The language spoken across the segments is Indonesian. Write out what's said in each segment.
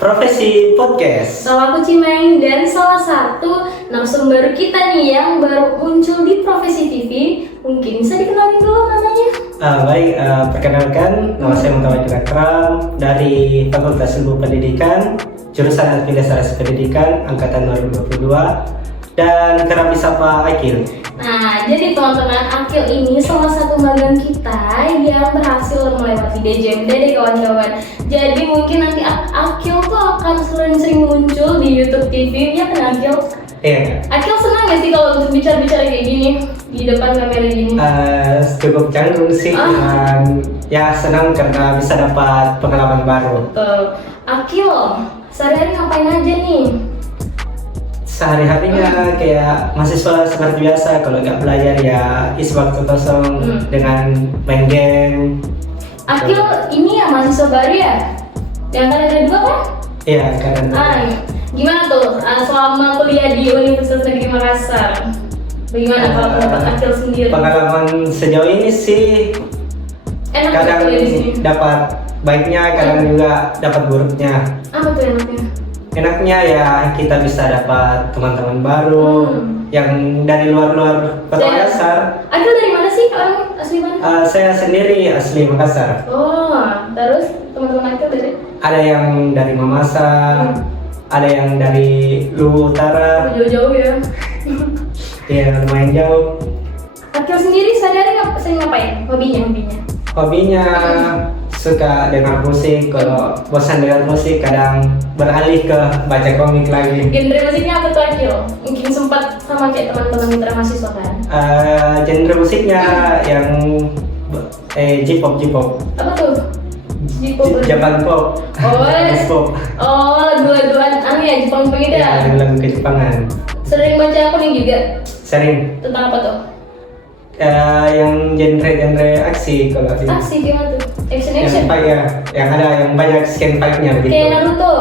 Profesi Podcast. Sama aku Cimeng dan salah satu narasumber kita nih yang baru muncul di Profesi TV. Mungkin bisa dikenalin dulu namanya? Perkenalkan, nama saya Muhammad Akram dari Fakultas Ilmu Pendidikan, jurusan Administrasi Pendidikan, angkatan 2022, dan kerap disapa Akil. Nah, jadi teman-teman, Akil ini salah satu magang kita yang berhasil melewati DJMD deh kawan-kawan. Jadi mungkin nanti Akil tuh akan sering-sering muncul di YouTube TV, ya kan Akil? Iya. Akil senang gak sih kalau untuk bicara-bicara kayak gini di depan kamera gini? Cukup canggung sih, dan ya senang karena bisa dapat pengalaman baru. Betul. Akil, sehari-hari ngapain aja nih? Sehari-harinya kayak mahasiswa seperti biasa, kalau nggak belajar ya isi waktu kosong dengan main game. Akil ini ya mahasiswa baru ya? Yang kalian ada dua kan? Iya, karena Gimana tuh selama kuliah di Universitas Negeri Makassar? Bagaimana kalau pendapat Akil sendiri? pengalaman sejauh ini sih Enak kadang kuliah di sini? dapat baiknya, kadang juga dapat buruknya. Apa tuh enaknya? Enaknya ya kita bisa dapat teman-teman baru yang dari luar kota Makassar. Akil dari mana sih orang asli mana? Saya sendiri asli Makassar. Oh, terus teman-teman Akil dari? Ada yang dari Mamasa, ada yang dari Luwu Utara. Jauh-jauh ya. Ya lumayan jauh. Akil sendiri sehari-hari sering ngapain? Hobinya? Hobinya suka dengar musik. Kalau bosan dengar musik kadang beralih ke baca komik lagi. Genre musiknya apa tuh Akil? Mungkin sempat sama kayak teman-teman mitra mahasiswa kan? Genre musiknya yang J-pop. Apa tuh? J-pop. Japan pop. Japanese pop. Oh, lagu-laguan ya Jepang begitu Ya, ya? lagu Kejepangan. Sering baca komik juga? Sering. Tentang apa tuh? Yang genre aksi kalau aku. Aksi gimana tuh? Action? Yang fight ya, yang ada yang banyak scan fight-nya begitu. Kayak Naruto?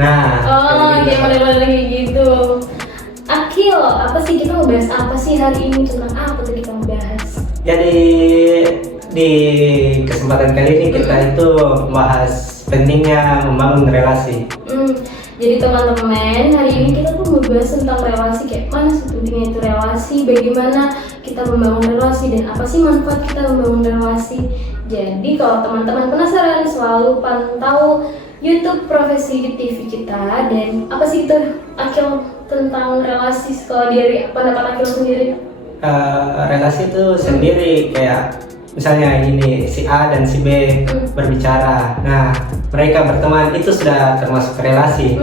Nah. Kayak model-model kayak gitu. Akil, apa sih kita mau bahas apa sih hari ini? Tentang apa tuh kita mau bahas? Jadi di kesempatan kali ini kita itu bahas pentingnya membangun relasi. Jadi teman-teman, hari ini kita tuh mau bahas tentang relasi, kayak mana sih pentingnya itu relasi, bagaimana kita membangun relasi, dan apa sih manfaat kita membangun relasi. Jadi kalau teman-teman penasaran, selalu pantau YouTube Profesi TV kita. Dan apa sih itu Akil tentang relasi kalau dari pendapat Akil sendiri? Relasi itu sendiri kayak misalnya ini si A dan si B berbicara. Nah, mereka berteman itu sudah termasuk relasi.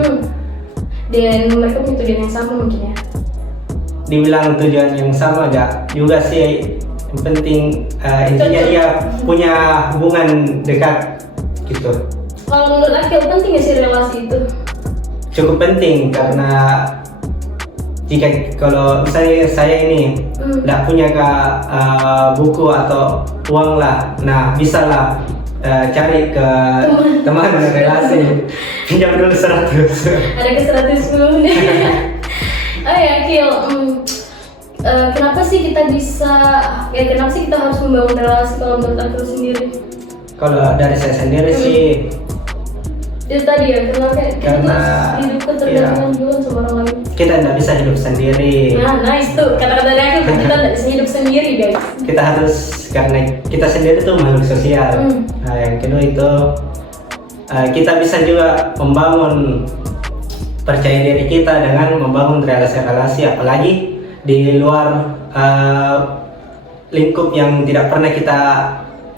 Dan mereka punya tujuan yang sama mungkin ya? Dibilang tujuan yang sama enggak juga sih. Yang penting intinya dia punya hubungan dekat gitu. Kalau menurut Akil penting nggak sih relasi itu? Cukup penting karena jika kalau misalnya saya ini tidak punya buku atau uang lah, nah bisa lah cari ke teman relasi, pinjam dulu 100. Ada ke 100 dulu deh. Oh ya Akil, kenapa sih kita harus membangun relasi kalau menurut Akil sendiri? Kalau dari saya sendiri sih itu tadi ya, kita harus hidup ketergantungan juga sama orang lain. Kita tidak bisa hidup sendiri. Nah, nice tuh kata-kata dari Akil, kita tidak bisa hidup sendiri guys. Kita harus, karena kita sendiri tuh makhluk sosial. Nah, yang kedua itu kita bisa juga membangun percaya diri kita dengan membangun relasi-relasi, apalagi di luar lingkup yang tidak pernah kita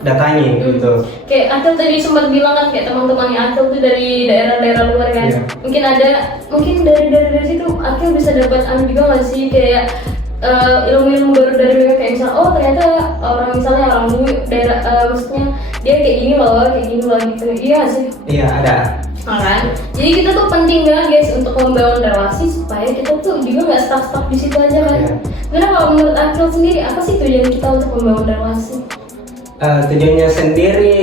datangi gitu. Kayak Akil tadi sempat bilang kan kayak teman-temannya Akil tuh dari daerah-daerah luar kan. Mungkin dari situ Akil bisa dapat juga nggak sih kayak ilmu-ilmu baru dari mereka, kayak misalnya ternyata orang dulu daerah maksudnya dia kayak gini loh gitu. Iya sih. Iya, ada. Kan? Jadi kita tuh penting banget guys untuk membangun relasi supaya kita tuh juga nggak stuck di situ aja kan. Karena kalau menurut Akil sendiri apa sih tujuan kita untuk membangun relasi? Tujuannya sendiri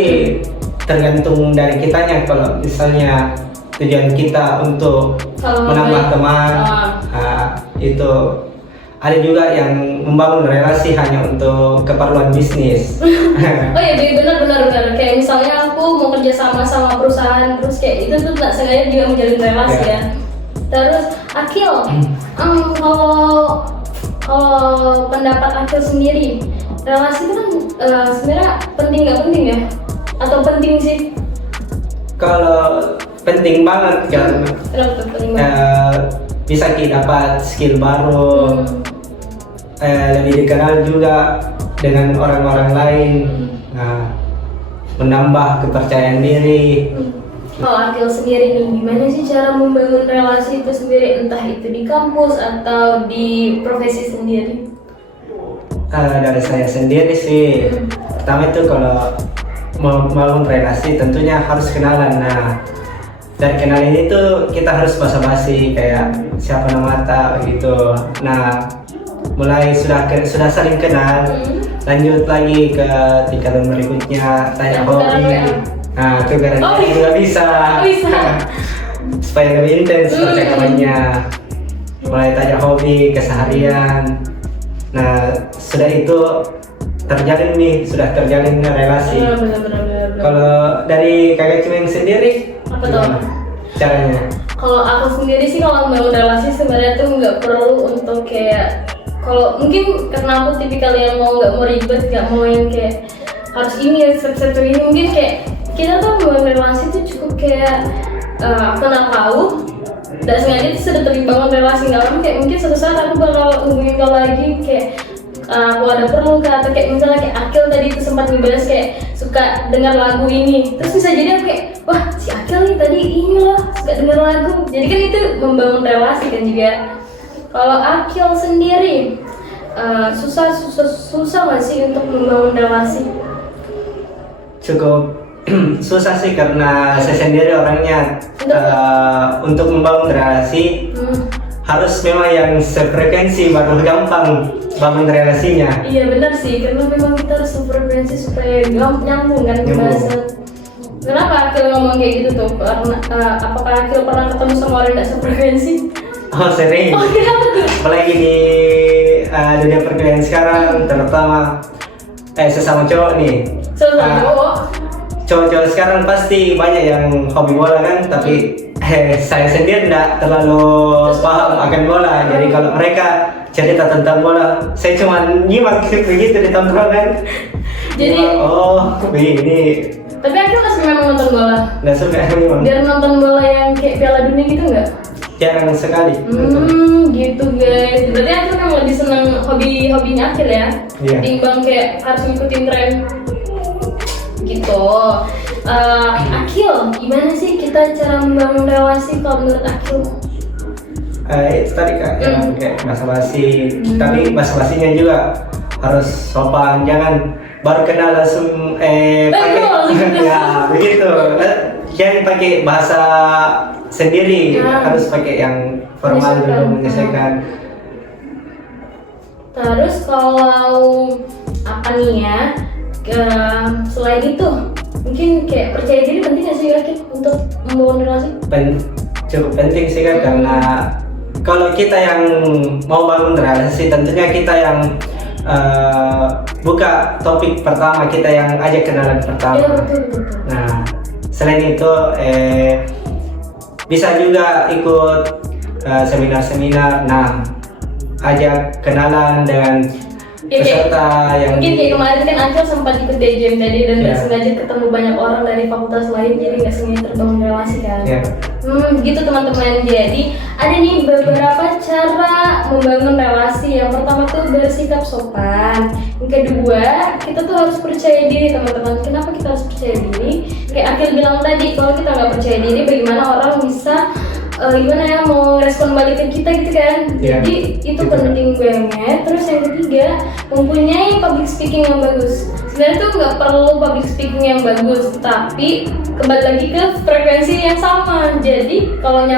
tergantung dari kitanya. Kalau misalnya tujuan kita untuk menambah teman, itu ada juga yang membangun relasi hanya untuk keperluan bisnis. Oh iya benar. Kayak misalnya aku mau kerja sama perusahaan, terus kayak itu tuh nggak sengaja juga menjalin relasi ya. Terus Akil, kalau pendapat Akil sendiri, relasi itu kan sebenarnya penting nggak penting ya? Atau penting sih? Kalau penting banget kan, Kenapa tuh penting banget? bisa kita dapat skill baru, lebih dikenal juga dengan orang-orang lain, menambah kepercayaan diri. Kalau Akil sendiri nih, gimana sih cara membangun relasi itu sendiri, entah itu di kampus atau di profesi sendiri? Dari saya sendiri sih, pertama itu kalau mau membangun relasi tentunya harus kenalan. Nah, dari kenal ini tuh kita harus basa-basi kayak siapa nama tak begitu. Nah, mulai sudah saling kenal, lanjut lagi ke tingkatan berikutnya, tanya hobi. Nah, itu gara-gara juga bisa. Supaya lebih intens percakapannya. Mulai tanya hobi, keseharian. Nah, sudah itu sudah terjalin relasi. Benar. Kalau dari Kakak Cimeng sendiri, Apa tuh? caranya? Kalau aku sendiri sih kalau membangun relasi sebenarnya tuh nggak perlu untuk kayak, kalau mungkin karena aku tipikal yang nggak mau ribet, nggak mau yang kayak harus ini step ini, mungkin kayak kita tuh membangun relasi tuh cukup kayak kenal tahu, dan sengaja tuh sudah terbangun relasi nggak lama, kayak mungkin suatu saat aku bakal hubungin kau lagi kayak aku ada perlu kah, atau kayak misalnya kayak Akil tadi itu sempat ngebahas kayak suka dengar lagu ini, terus bisa jadi aku kayak wah si Akil nih tadi ini loh suka dengar lagu, jadi kan itu membangun relasi kan juga. Kalau Akil sendiri susah nggak sih untuk membangun relasi? Cukup susah sih karena saya sendiri orangnya untuk membangun relasi harus memang yang sefrekuensi baru gampang bangun relasinya. Iya benar sih, karena memang kita harus sefrekuensi supaya nyambung kan pembahasan. Kenapa Akil ngomong kayak gitu tuh? Karena apakah Akil pernah ketemu sama orang yang tidak sefrekuensi? Oh sering. Oh kenapa tuh? Apalagi di dunia perkuliahan sekarang, terutama sesama cowok nih. Sama cowok. Cowok-cowok sekarang pasti banyak yang hobi bola kan, tapi saya sendiri tidak terlalu paham akan bola. Jadi kalau mereka cerita tentang bola, saya cuma nyimak begitu di tongkrongan. Jadi begini. tapi Akil nggak suka memang nonton bola? Nggak suka memang. Biar nonton bola yang kayak Piala Dunia gitu nggak? Jarang sekali. Gitu guys. Berarti Akil memang lebih senang hobinya Akil ya? Iya. Timbang kayak harus ngikutin tren gitu. Akil, gimana sih kita cara membangun relasi kalau menurut Akil? Itu tadi kak, yang kayak basa-basi, tapi basa-basinya juga harus sopan, jangan baru kenal langsung pakai ya begitu, jangan pakai bahasa sendiri, harus pakai yang formal dulu, menyesuaikan. Terus kalau apa nih ya, selain itu mungkin kayak percaya diri penting nggak sih Akil untuk membangun relasi? Cukup penting sih kan, karena kalau kita yang mau bangun relasi tentunya kita yang buka topik pertama, kita yang ajak kenalan pertama. Iya betul. Nah selain itu bisa juga ikut seminar-seminar, nah ajak kenalan dengan peserta yang mungkin kayak kemarin kan Akil sempat ikut DJM tadi dan nggak sengaja ketemu banyak orang dari fakultas lain, jadi nggak sengaja terbangun relasi kan. Gitu teman-teman. Jadi ada nih beberapa cara membangun relasi. Yang pertama tuh bersikap sopan. Yang kedua, kita tuh harus percaya diri teman-teman. Kenapa kita harus percaya diri? Kayak Akil bilang tadi, kalau kita nggak percaya diri, bagaimana orang bisa gimana ya mau respon balik ke kita gitu kan. Jadi itu penting banget. Terus yang ketiga, mempunyai public speaking yang bagus. Sebenarnya tuh nggak perlu public speaking yang bagus, tapi kembali lagi ke frekuensi yang sama. Jadi kalau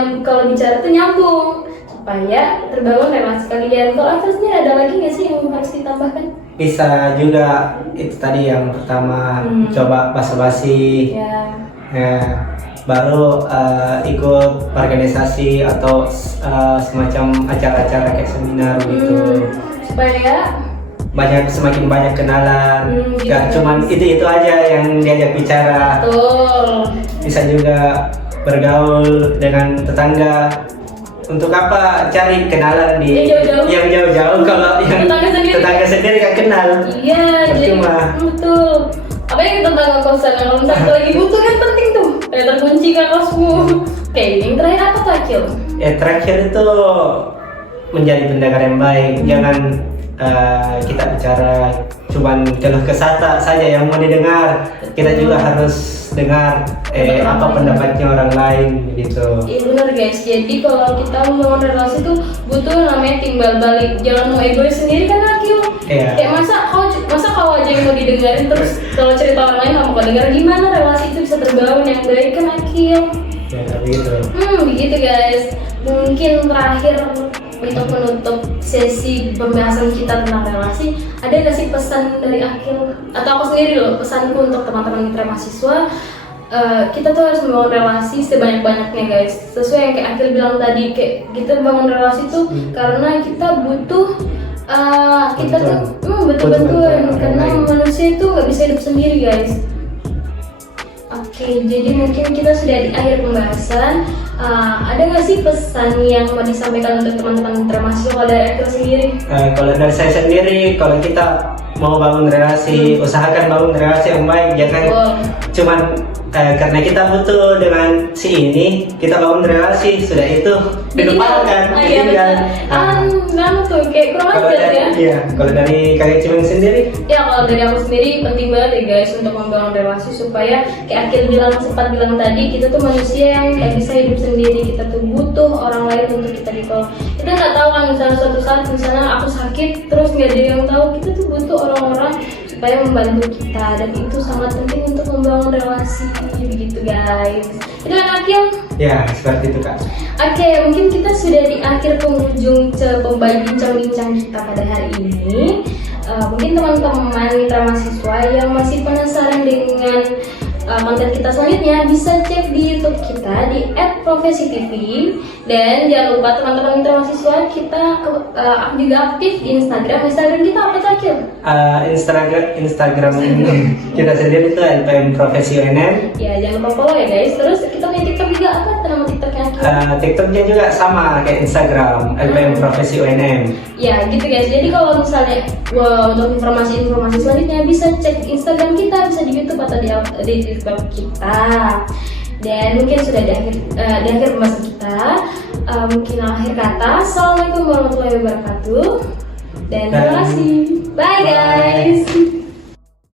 bicara tuh nyambung supaya terbangun relasi kalian. Kalau Akil sendiri ada lagi nggak sih yang harus ditambahkan? Bisa juga itu tadi yang pertama, coba basa-basi. baru ikut organisasi atau semacam acara-acara kayak seminar gitu. Supaya Semakin banyak kenalan. gitu. Gak cuman itu aja yang diajak bicara. betul. Bisa juga bergaul dengan tetangga. Untuk apa cari kenalan di yang jauh-jauh kalau yang tetangga sendiri gak kenal. Iya, jadi Percuma. betul. Apa yang tetangga kosan kalau misalnya lagi butuh kan penting tuh. Kayak terkunci kan kosmu. Oke, yang terakhir apa tuh Akil? Terakhir itu menjadi pendengar yang baik. Jangan kita bicara cuman keluh kesah saja yang mau didengar. Kita juga harus dengar apa pendapatnya orang lain begitu. Iya benar guys, jadi kalau kita membangun relasi tuh butuh namanya timbal balik. Jangan mau egois sendiri kan Akil. Iya. Kayak masa kau aja yang mau didengarin terus kalau cerita orang lain kamu gak denger, gimana relasi itu bisa terbangun yang baik kan Akil? Ya begitu. Begitu guys. Mungkin terakhir untuk menutup sesi pembahasan kita tentang relasi, ada nggak sih pesan dari Akil atau aku sendiri loh, pesanku untuk teman-teman mitra mahasiswa? Kita tuh harus membangun relasi sebanyak-banyaknya guys. Sesuai yang kayak Akil bilang tadi, kayak kita bangun relasi tuh karena kita butuh kita tuh butuh bantuan karena manusia itu nggak bisa hidup sendiri guys. Oke, jadi mungkin kita sudah di akhir pembahasan. Ada nggak sih pesan yang mau disampaikan untuk teman-teman mitra mahasiswa kalau dari Akil sendiri? Kalau dari saya sendiri, kalau kita mau bangun relasi, usahakan bangun relasi yang baik. Jangan cuman karena kita butuh dengan si ini, kita bangun relasi, sudah itu dilupakan. Nah tuh kayak kurang Kalau ajar dari, ya. iya, kalau dari Kak Cimeng sendiri, Ya kalau dari aku sendiri penting banget ya guys untuk membangun relasi supaya kayak Akil sempat bilang tadi, kita tuh manusia yang kayak bisa hidup sendiri. Kita tuh butuh orang lain untuk kita ditolong. Kita nggak tahu kan misalnya suatu saat misalnya aku sakit terus nggak ada yang tahu, kita tuh butuh orang-orang supaya membantu kita, dan itu sangat penting untuk membangun relasi begitu guys. Itu kan Akil? ya seperti itu Kak. Oke, mungkin kita sudah di akhir penghujung bincang-bincang kita pada hari ini. Mungkin teman-teman mitra mahasiswa yang masih penasaran dengan konten kita selanjutnya bisa cek di YouTube kita di @profesi_tv, dan jangan lupa teman-teman mitra mahasiswa kita juga aktif di Instagram kita apa Akil? Instagram kita sendiri itu LPM Profesi UNM. Ya jangan lupa follow ya guys. Terus kita punya TikTok juga, apa nama TikToknya Akil? TikToknya juga sama kayak Instagram LPM Profesi UNM. Ya gitu guys, jadi kalau misalnya untuk informasi selanjutnya bisa cek Instagram kita, bisa di YouTube atau di TikTok kita. Dan mungkin sudah di akhir pembahasan kita. Mungkin akhir kata, assalamualaikum warahmatullahi wabarakatuh, dan terima kasih, bye guys.